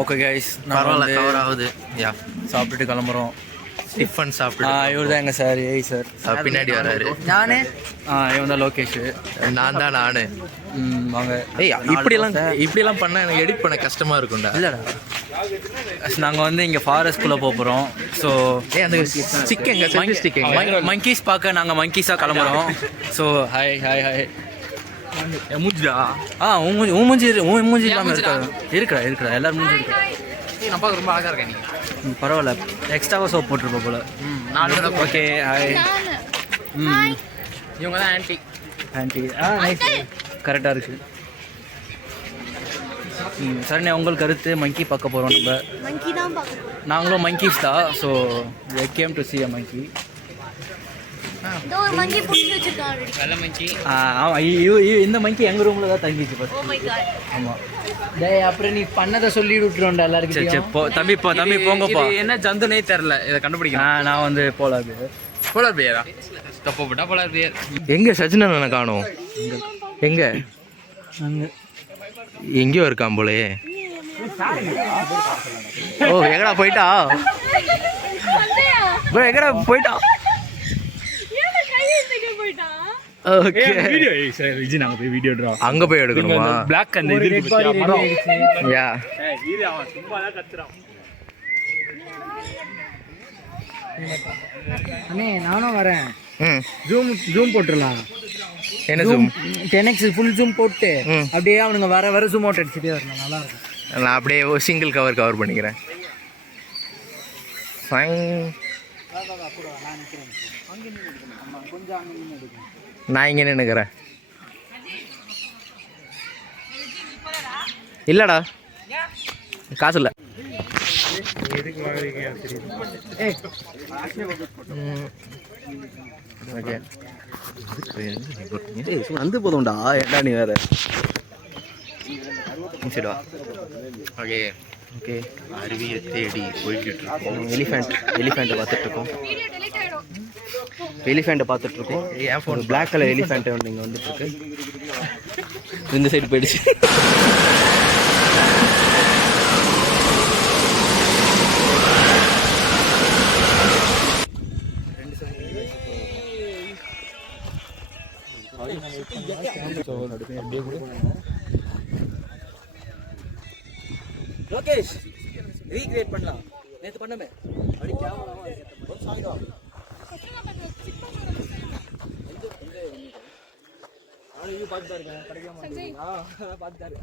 Okay guys, பரவாயில்ல, cover ஆகுது. யா, சாப்பிட்டுட்டு கிளம்புறோம். டிஃபன் சாப்பிட்டு. இவர் தான் எங்கள் சார், ஏய் சார். பின்னாடி வராரு. நானே இவன் தான் லோகேஷ். நான் தான் நானு. வாங்க. ஏய், இப்படிலாம் பண்ண எனக்கு எடிட் பண்ண கஷ்டமா இருக்கும்டா. இல்லைடா, நாங்கள் வந்து இங்கே ஃபாரஸ்ட்குள்ளே போகிறோம். ஸோ அந்த ஸ்டிக் எங்க ஸ்டிக் மங்கீஸ் பார்க்க நாங்கள் மங்கீஸாக கிளம்புறோம். So hi hi hi. மூஞ்சிடா. உன் மூஞ்சி இல்லாமல் இருக்கா எல்லாரும் மூஞ்சி இருக்கா. நான் பார்க்க ரொம்ப அழகாக இருக்கேன். நீ பரவாயில்ல, எக்ஸ்ட்ராவாக சோப் போட்டிருப்ப போல. 4 தடவை. Okay hi. இவங்க தான் ஆன்ட்டி. நைஸ், கரெக்டாக இருக்குது. சரி, உங்கள் கருத்து? மங்கி பார்க்க போகிறோம் நம்ம. நாங்களும் மங்கீஸ் தான். So we came to see a monkey. இந்த மங்கி எங்கள் ரூமில் தான் தங்கிச்சு. ஆமாம். அப்புறம் நீ பண்ணதை சொல்லி விட்டுருவோம்டா எல்லாருக்கும். தம்பி போங்கப்பா. என்ன ஜந்துனே தெரில, இதை கண்டுபிடிக்கலாம். நான் வந்து போலார் பியரா தப்பப்பட்டா போலார் பியர். எங்க சச்சினனை காணோம்? எங்க? எங்கேயோ இருக்கான் போலே. ஓ, எங்கடா போயிட்டா? எங்கடா போயிட்டா? ஓகே, வீடியோ சார் விஜி, நாங்க போய் வீடியோ எடுறோம். அங்க போய் எடுக்கணுமா? பிளாக் அந்த இது யா, இது அவன் சும்மா தான் கத்துறான். அண்ணே நானும் வரேன். ஜூம் போட்டுடலாம். என்ன ஜூம்? 10x ஃபுல் ஜூம் போட்டு அப்படியே அவனுங்க வர ஜூம் அவுட் அடிச்சுட்டே வரணும். நல்லா இருக்கும். நான் அப்படியே சிங்கிள் கவர் பண்ணிக்கிறேன். ஃபைன். நான் இங்கே நின்னுக்கிறேன். இல்லடா, காசு இல்லை. ஓகே, வந்து போதும்டா. ஏடா நீ வேற. சரி வா. ஓகே ஓகே, அருவியை தேடி போய்கிட்டு இருக்கோம். எலிஃபெண்ட்டை பார்த்துட்டு இருக்கோம். ஏன் பிளாக் கலர் எலிஃபெண்ட் ஒன்று இங்கே வந்துட்டு இருக்கு. இந்த சைடு போயிடுச்சு. லோகேஷ் ரீக்ரியேட் பண்ணலாம். நேத்து பண்ணமே அப்படி கேமராவா ஒரு சாய்டா. ஆளு பாத்துட்டா இருக்க கிடைக்க மாட்டேங்குது. பாத்துட்டாரு.